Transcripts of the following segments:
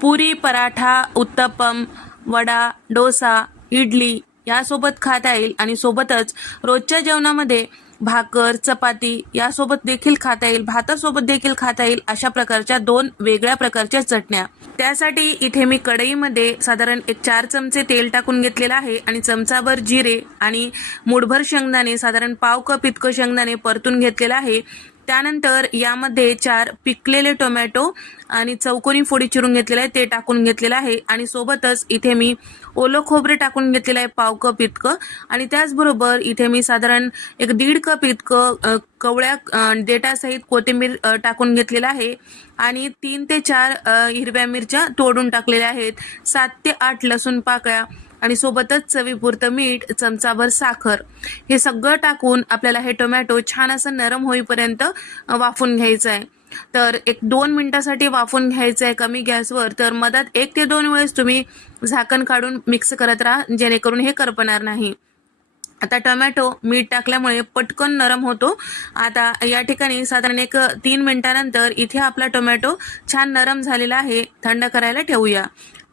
पुरी, पराठा, उत्तप्पम, वडा, डोसा, इडली यासोबत खाता येईल आणि सोबतच रोजच्या जेवणामध्ये भाकर, चपाती यासोबत देखील खाता येईल, भातासोबत देखील खाता येईल अशा प्रकारच्या 2 वेगळ्या प्रकारच्या चटण्या। त्यासाठी इथे मी कढईमध्ये साधारण 4 चमचे तेल टाकून घेतलेलं आहे आणि चमचाभर जिरे आणि मूठभर शेंगदाणे, साधारण पाव कप इतकं शेंगदाणे परतून घेतलेलं आहे। त्यानंतर यामध्ये 4 पिकलेले टोमॅटो आणि चौकोनी फोडी चिरून घेतलेले आहे ते टाकून घेतलेलं आहे आणि सोबतच इथे मी ओलं खोबरे टाकून घेतलेलं आहे पाव कप इतकं आणि त्याचबरोबर इथे मी साधारण 1.5 कप इतकं कवळ्या देठासहित कोथिंबीर टाकून घेतलेलं आहे आणि 3 ते 4 हिरव्या मिरच्या तोडून टाकलेल्या आहेत, 7 ते 8 लसूण पाकळ्या आणि सोबतच चवीपुरतं मीठ, चमचाभर साखर हे सगळं टाकून आपल्याला हे टोमॅटो छान असं नरम होईपर्यंत वाफून घ्यायचं आहे। तर 1-2 मिनिटासाठी वाफून घ्यायचं आहे कमी गॅसवर। तर मधात 1 ते 2 वेळेस तुम्ही झाकण काढून मिक्स करत राहा जेणेकरून हे करपणार नाही। आता टोमॅटो मीठ टाकल्यामुळे पटकन नरम होतो। आता या ठिकाणी साधारण 3 मिनिटानंतर इथे आपला टोमॅटो छान नरम झालेला आहे, थंड करायला ठेवूया।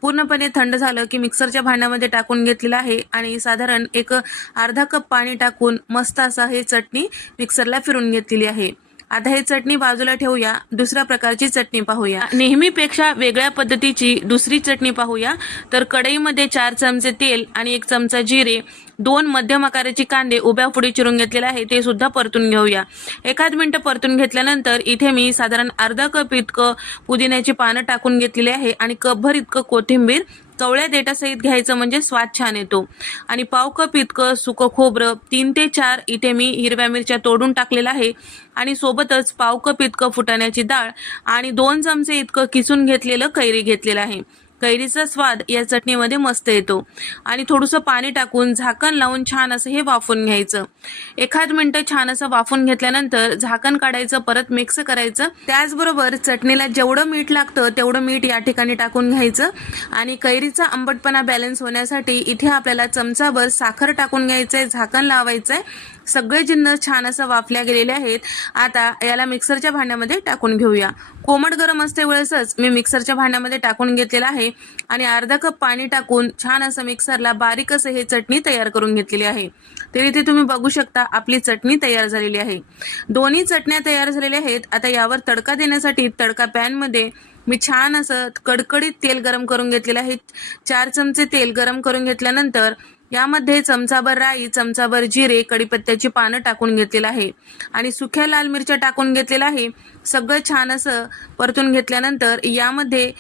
पूर्णपणे थंड झालं की मिक्सरच्या भांड्यामध्ये टाकून घेतलेलं आहे आणि साधारण अर्धा कप पाणी टाकून मस्त असं हे चटणी मिक्सरला फिरून घेतलेली आहे। आता हे चटणी बाजूला ठेवूया, दुसऱ्या प्रकारची चटणी पाहूया। नेहमीपेक्षा वेगळ्या पद्धतीची दुसरी चटणी पाहूया। तर कढईमध्ये 4 चमचे तेल आणि 1 चमचा जिरे, 2 मध्यम आकाराचे कांदे उभ्या फोडी चिरून घेतलेले आहे ते सुद्धा परतून घेऊया। 1 मिनिट परतून घेतल्यानंतर इथे मी साधारण अर्धा कप इतकं पुदिन्याची पानं टाकून घेतलेली आहे आणि कपभर इतकं कोथिंबीर कवळ्या देठासहित घ्यायचं म्हणजे स्वाद छान येतो आणि पाव कप इतकं सुकं खोबरं, 3 ते 4 इथे मी हिरव्या मिरच्या तोडून टाकलेला आहे आणि सोबतच पाव कप इतकं फुटाण्याची डाळ आणि 2 चमचे इतकं किसून घेतलेलं कैरी घेतलेलं आहे। कैरीचा स्वाद या चटणीमध्ये मस्त येतो आणि थोडंसं पाणी टाकून झाकण लावून छान असं हे वाफून घ्यायचं। 1 मिनिट छान असं वाफून घेतल्यानंतर झाकण काढायचं, परत मिक्स करायचं। त्याचबरोबर चटणीला जेवढं मीठ लागतं तेवढं मीठ या ठिकाणी टाकून घ्यायचं आणि कैरीचा आंबटपणा बॅलन्स होण्यासाठी इथे आपल्याला चमचाभर साखर टाकून घ्यायचंय, झाकण लावायचंय। सगळे जिन्नस छान असं वाफल्या गेलेले आहेत। आता याला मिक्सरच्या भांड्यामध्ये टाकून घेऊया। कोमट गरम असते वेळेसच मी मिक्सरच्या भांड्यामध्ये टाकून घेतलेलं आहे आणि अर्धा कप पाणी टाकून छान असं मिक्सरला बारीक असं हे चटणी तयार करून घेतलेली आहे। तर इथे तुम्ही बघू शकता आपली चटणी तयार झालेली आहे। दोन्ही चटण्या तयार झालेल्या आहेत। आता यावर तडका देण्यासाठी तडका पॅन मध्ये मी छान असं कडकडीत तेल गरम करून घेतलेलं आहे। 4 चमचे तेल गरम करून घेतल्यानंतर यामध्ये चमचाभर राई, चमचाभर जिरे, कढीपत्त्याची पानं टाकून घेतलेलं आहे आणि सुक्या लाल मिरच्या टाकून घेतलेल्या आहे। सगळं छान असं परतून घेतल्यानंतर यामध्ये